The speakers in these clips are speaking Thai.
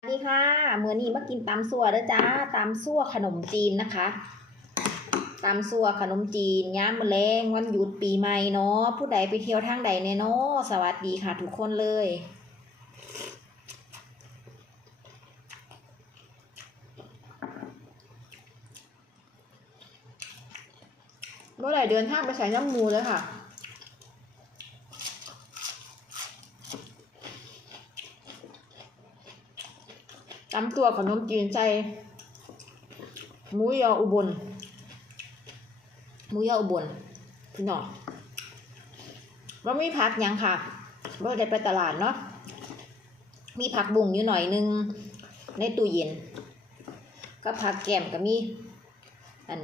สวัสดีค่ะมื้อนี้มากินตำซั่วเด้อจ้าตำซั่วขนมจีนนะคะตำซั่วขนมจีนย้ำมะแรงวันหยุดปีใหม่เนาะผู้ใดไปเที่ยวทางใดเนี่ยเนาะสวัสดีค่ะทุกคนเลย เมื่อไหร่เดินทางไปใส่น้ำมูเลยค่ะ ตำตัวขนมจีนใส่หมูยออุบลหมูยออุบลพี่น้องว่ามีผักยังค่ะว่าได้ไปตลาดเนาะมีผักบุ้งอยู่หน่อยนึงในตู้เย็น ก็ผักแกมก็มีอัน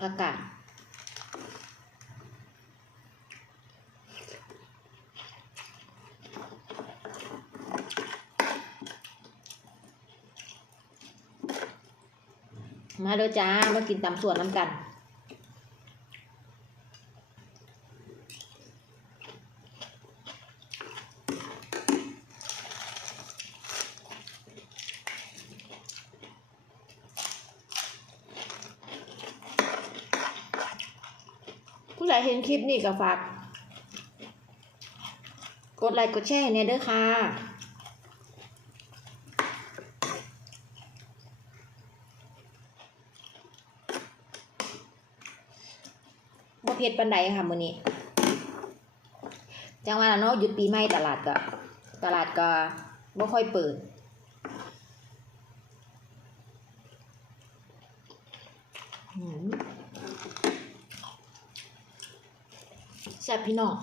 ผักกาด มาเด้อจ้า มากินตำส่วนน้ำกัน ผู้ใดเห็นคลิปนี้ก็ฝาก กดไลค์กดแชร์ให้เนี่ยเด้อค่ะ บ่เผ็ดปานใดค่ะมื้อนี้จังว่าเนาะหยุดปีใหม่ตลาดก็ตลาดก็บ่ค่อยเปิดแซ่บพี่น้อง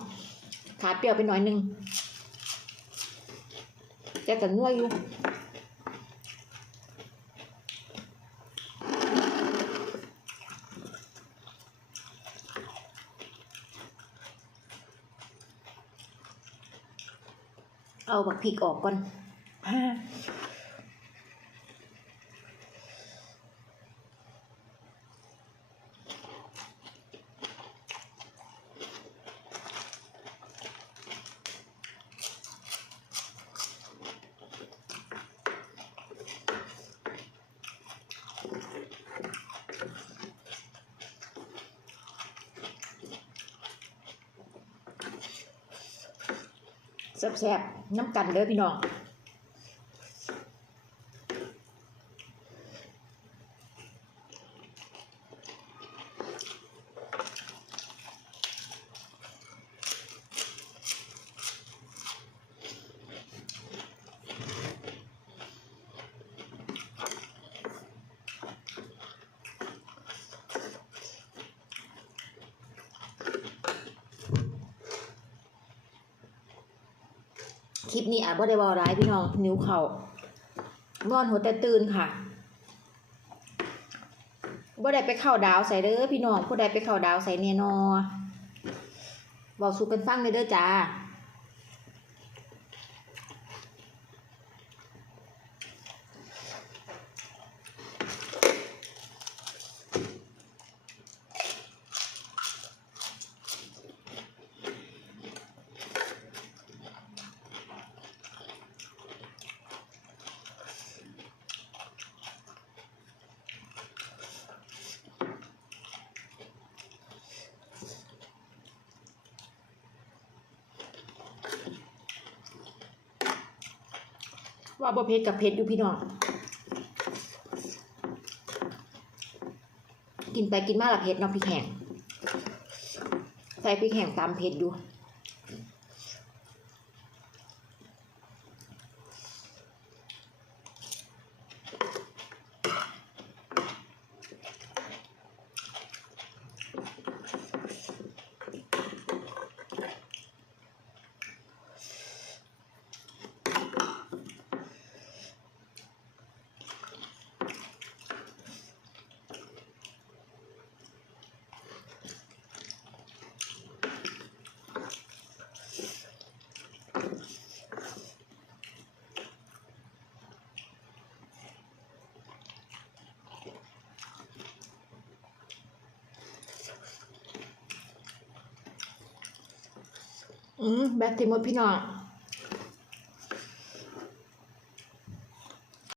ขาเปรี้ยวไปหน่อยนึงแต่ก็นัวอยู่ เอาบักพริกออกก่อน แซ่บๆน้ำกันเด้อพี่น้อง คลิปนี้อาจบ่ได้บอร้ายพี่น้องนิ้วเขานอนหัวแต่ตื่นค่ะบ่ได้ไปเข้าดาวใส่เด้อพี่น้องผู้ใดไปเข้าดาวใส่เนนอบอกสู่กันฟังเลยเด้อจ้า ว่าบ่เผ็ดกับเผ็ดอยู่พี่น้อง กินไปกินมาละเผ็ดเนาะพริกแห้งใส่พริกแห้งตามเผ็ดอยู่ อืมแบบที่หมดพี่น้อง